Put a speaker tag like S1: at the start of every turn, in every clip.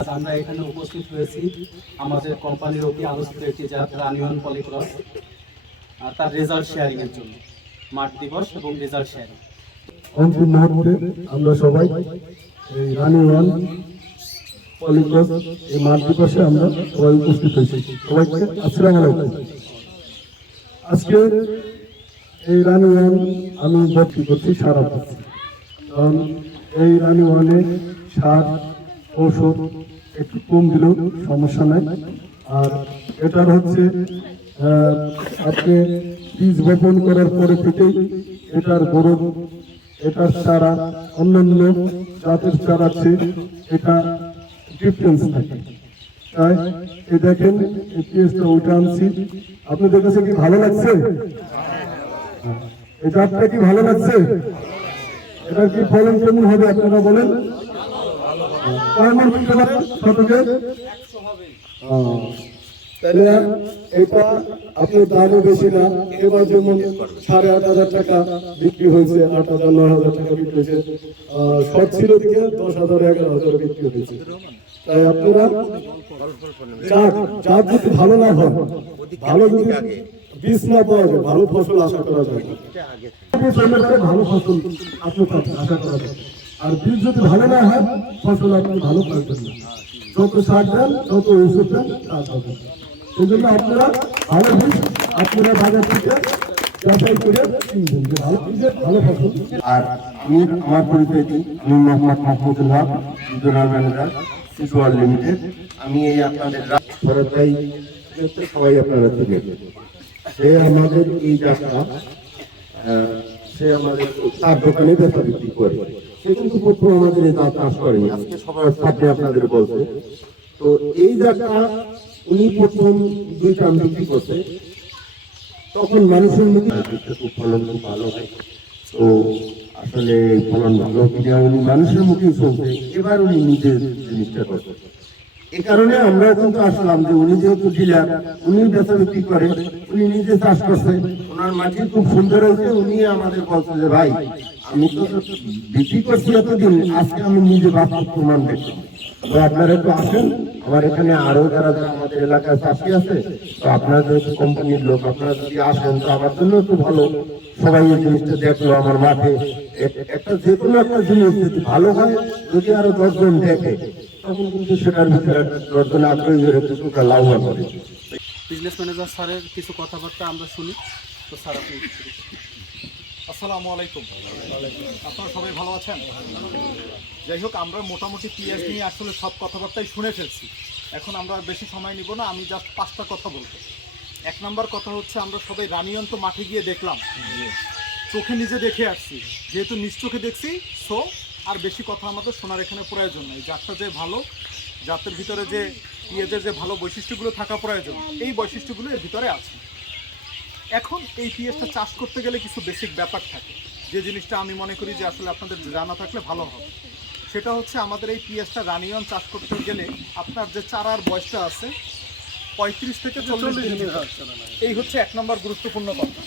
S1: আজ আমরা এখানে উপস্থিত হয়েছি আমাদের কোম্পানির অতি আলোচিত একটি জাত রানিয়ন পলিক্রস আর তার রেজাল্ট শেয়ারিং এর জন্য। মাঠ দিবস এবং রেজাল্ট শেয়ারিং
S2: অন্তিম মুহূর্তে আমরা সবাই এই রানি ওয়ান পলিক্রস এই মাঠ দিবসে আমরা সবাই উপস্থিত হয়েছি। সবাইকে আসসালাম আলাইকুম। আজকে এই রানি ওয়ান আমি ভর্তি করছি সারা কারণ এই রানি ওয়ানে সার ঔষধ একটু কম দিলেও সমস্যা নাই। আর এটার হচ্ছে আপনি বীজ বপন করার পরে থেকেই এটার গরম, এটার চারা, অন্যান্য জাতের চারা চেয়ে এটা ডিফারেন্স থাকে। তাই এই দেখেন পেঁয়াজটা ওইটা আনছি। আপনাদের কাছে কি ভালো লাগছে? হ্যাঁ। এই জাতটা কি ভালো লাগছে? এটার কি ফলন কেমন হবে আপনারা বলেন? শতকে তাহলে এটা আপনার দামও বেশি না। এবার যেমন সাড়ে আট হাজার টাকা বিক্রি হয়েছে আট হাজার নয় হাজার টাকা বিক্রি হয়েছে। শর্ট ছিল দশ হাজার এগারো হাজার বিক্রি হয়েছে। তাই আপনারা যদি ভালো না হয় ভালো যদি বীজ না পাওয়া যায় ভালো ফসল আশা করা যায়। ভালো ফসল আশা করা যায়। আর বীজ যদি ভালো না হয় ফসল আপনি ভালো পাবেন না। যত সার দেন যত ওষুধ দেন তা পাবেন এই জন্য আপনারা ভালো বীজ আপনারা বাজার থেকে যাচাই করে কিনবেন যে ভালো বীজের ভালো ফসল।
S3: আর আমি আমার পরিচয় দিই আমি মোহাম্মদ মাহমুদুল হক ম্যানেজার শিশুয়াল লিমিটেড। আমি এই আপনাদের ভাই সবাই আপনারা চিনেন। সে আমাদের এই যাত্রা সে আমাদের দোকানে বেচা বিক্রি করে? সে কিন্তু প্রথম আমাদের এই দাঁত চাষ করেনি। আজকে সবার সাথে আপনাদের বলছে। তো এই যাত্রা উনি প্রথম দুই কাম বিক্রি করছে। তখন মানুষের মুখে খুব ফলন ভালো হয়। তো আসলে ফলন ভালো কিনা উনি মানুষের মুখে শুনছে এবার উনি নিজের জিনিসটা করছে এই কারণে আমরা কিন্তু আসলাম যে উনি যেহেতু ডিলার, উনি বেচা বিক্রি করে, উনি নিজে চাষ করছে। ওনার মাটি খুব সুন্দর হয়েছে, উনি আমাদের বলছে যে, ভাই, আমি তো বিক্রি করছি এতদিন, আজকে আমি নিজে বাস্তব প্রমাণ তো আপনারা একটু আসেন, আমার এখানে আরও যারা যারা আমাদের এলাকায় চাষি আছে, তো আপনারা যেহেতু কোম্পানির লোক আপনারা যদি আসেন, তো আমার জন্য একটু ভালো। সবাই এই জিনিসটা দেখল আমার মাঠে। একটা যে কোনো একটা জিনিস যদি ভালো হয়, যদি আরও দশজন দেখে তখন কিন্তু সেটার ভিতরে দশজন আগ্রহী হয়ে কিছুটা লাভবান হবে
S1: বিজনেস ম্যানেজার স্যারের কিছু কথাবার্তা আমরা শুনি। তো স্যার, আপনি।
S4: আসসালামু আলাইকুম। আপনারা সবাই ভালো আছেন? যাই হোক, আমরা মোটামুটি পিএস নিয়ে আসলে সব কথাবার্তাই শুনে ফেলছি। এখন আমরা বেশি সময় নিব না, আমি জাস্ট পাঁচটা কথা বলব। এক নম্বর কথা হচ্ছে, আমরা সবাই রানিয়ন্ত মাঠে গিয়ে দেখলাম। চোখে নিজে দেখে আসছি। যেহেতু নিজ চোখে দেখছি সো আর বেশি কথা আমাদের শোনার এখানে প্রয়োজন নেই। জাতটা যে ভালো জাতের ভিতরে যে পিঁয়াজের যে ভালো বৈশিষ্ট্যগুলো থাকা প্রয়োজন এই বৈশিষ্ট্যগুলো এর ভিতরে আছে। এখন এই পিএসটা চাষ করতে গেলে কিছু বেসিক ব্যাপার থাকে। যে জিনিসটা আমি মনে করি যে আসলে আপনাদের জানা থাকলে ভালো হবে। সেটা হচ্ছে আমাদের এই পিএসটা রানিয়ন চাষ করতে গেলে আপনার যে চারার বয়সটা আছে পঁয়ত্রিশ থেকে চল্লিশ এই হচ্ছে এক নম্বর গুরুত্বপূর্ণ কথা।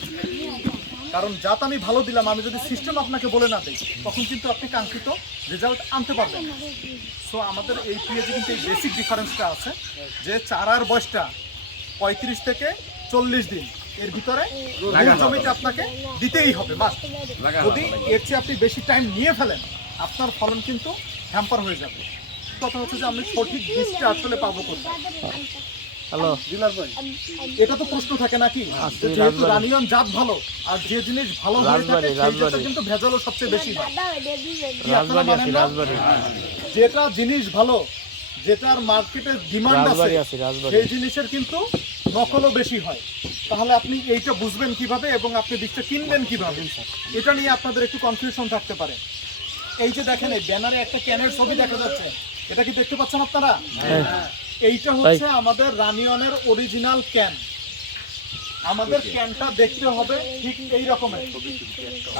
S4: কারণ জাত আমি ভালো দিলাম আমি যদি সিস্টেম আপনাকে বলে না দিই তখন কিন্তু আপনি কাঙ্ক্ষিত রেজাল্ট আনতে পারবেন সো আমাদের এই পিএসে কিন্তু এই বেসিক ডিফারেন্সটা আছে যে চারার বয়সটা পঁয়ত্রিশ থেকে চল্লিশ দিন এর ভিতরে জমিতে আপনাকে দিতেই হবে মাস যদি এর চেয়ে আপনি বেশি টাইম নিয়ে ফেলেন আপনার ফলন কিন্তু হ্যাম্পার হয়ে যাবে। কথা হচ্ছে যে আমি সঠিক বীজটা আসলে পাবো কোথায়? এটা তো প্রশ্ন থাকে নাকি? যেহেতু রানিয়ন জাত ভালো আর যে জিনিস ভালো হয়ে থাকে সেই জাতের কিন্তু ভেজালও সবচেয়ে বেশি। হয়? যেটা জিনিস ভালো যেটার মার্কেটে ডিমান্ড আছে সেই জিনিসের কিন্তু নকলও বেশি হয়। তাহলে আপনি এইটা বুঝবেন কীভাবে এবং আপনি বীজটা কিনবেন কীভাবে? এটা নিয়ে আপনাদের একটু কনফিউশন থাকতে পারে। এই যে দেখেন এই ব্যানারে একটা ক্যানের ছবি দেখা যাচ্ছে। এটা কি দেখতে পাচ্ছেন আপনারা? এইটা হচ্ছে আমাদের রানিয়নের অরিজিনাল ক্যান আমাদের ক্যানটা দেখতে হবে ঠিক এই রকমের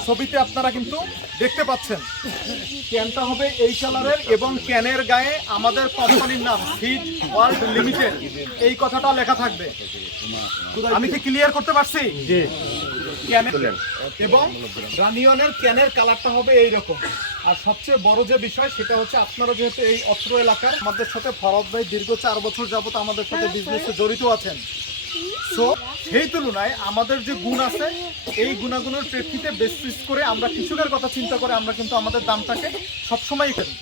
S4: ছবিতে আপনারা কিন্তু দেখতে পাচ্ছেন। ক্যানটা হবে এই কালারের এবং ক্যানের গায়ে আমাদের কোম্পানির নাম ফিড ওয়ার্ল্ড লিমিটেড এই কথাটা লেখা থাকবে। আমি কি ক্লিয়ার করতে পারছি? ক্যানের এবং রানিয়নের ক্যানের কালারটা হবে এইরকম। আর সবচেয়ে বড় যে বিষয় সেটা হচ্ছে আপনারা যেহেতু এই অত্র এলাকার আমাদের সাথে ফরদ ভাই দীর্ঘ চার বছর যাবত আমাদের সাথে বিজনেসে জড়িত আছেন। সো সেই তুলনায় আমাদের যে গুণ আছে এই গুণাগুণের প্রেক্ষিতে বেসিস করে আমরা কিছুটার কথা চিন্তা করে আমরা কিন্তু আমাদের দামটাকে সবসময় করি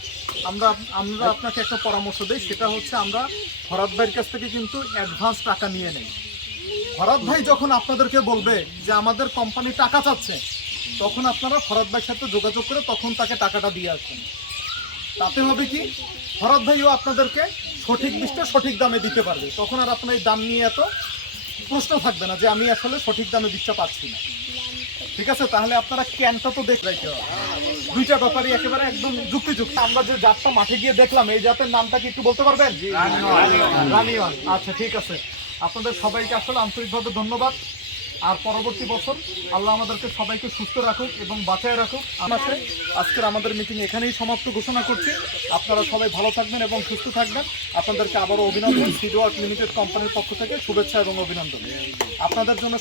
S4: আমরা আমরা আপনাকে একটা পরামর্শ দিই সেটা হচ্ছে আমরা ফরাদ ভাইয়ের কাছ থেকে কিন্তু অ্যাডভান্স টাকা নিয়ে নেই। ফরাদ ভাই যখন আপনাদেরকে বলবে যে আমাদের কোম্পানি টাকা চাচ্ছে তখন আপনারা ফরাদ ভাইয়ের সাথে যোগাযোগ করে তখন তাকে টাকাটা দিয়ে আসবেন। তাতে হবে কি? ফরাদ ভাইও আপনাদেরকে সঠিক বিষটা সঠিক দামে দিতে পারবে। তখন আর আপনার এই দাম নিয়ে এত প্রশ্ন থাকবে না যে আমি আসলে সঠিক দামে বিষটা পাচ্ছি না। ঠিক আছে? তাহলে আপনারা ক্যানটা তো দেখ রাখতে হবে। দুইটা ব্যাপারই একেবারে একদম যুক্তিযুক্ত। আমরা যে জাতটা মাঠে গিয়ে দেখলাম এই জাতের নামটা কি একটু বলতে পারবেন? রানিওয়ান আচ্ছা ঠিক আছে। আপনাদের সবাইকে আসলে আন্তরিকভাবে ধন্যবাদ। আর পরবর্তী বছর আল্লাহ আমাদেরকে সবাইকে সুস্থ রাখুক এবং বাঁচায় রাখুক। আমাকে আজকের আমাদের মিটিং এখানেই সমাপ্ত ঘোষণা করছি। আপনারা সবাই ভালো থাকবেন এবং সুস্থ থাকবেন। আপনাদেরকে আবারও অভিনন্দন। সিডওয়ার্ক লিমিটেড কোম্পানির পক্ষ থেকে শুভেচ্ছা এবং অভিনন্দন। আপনাদের জন্য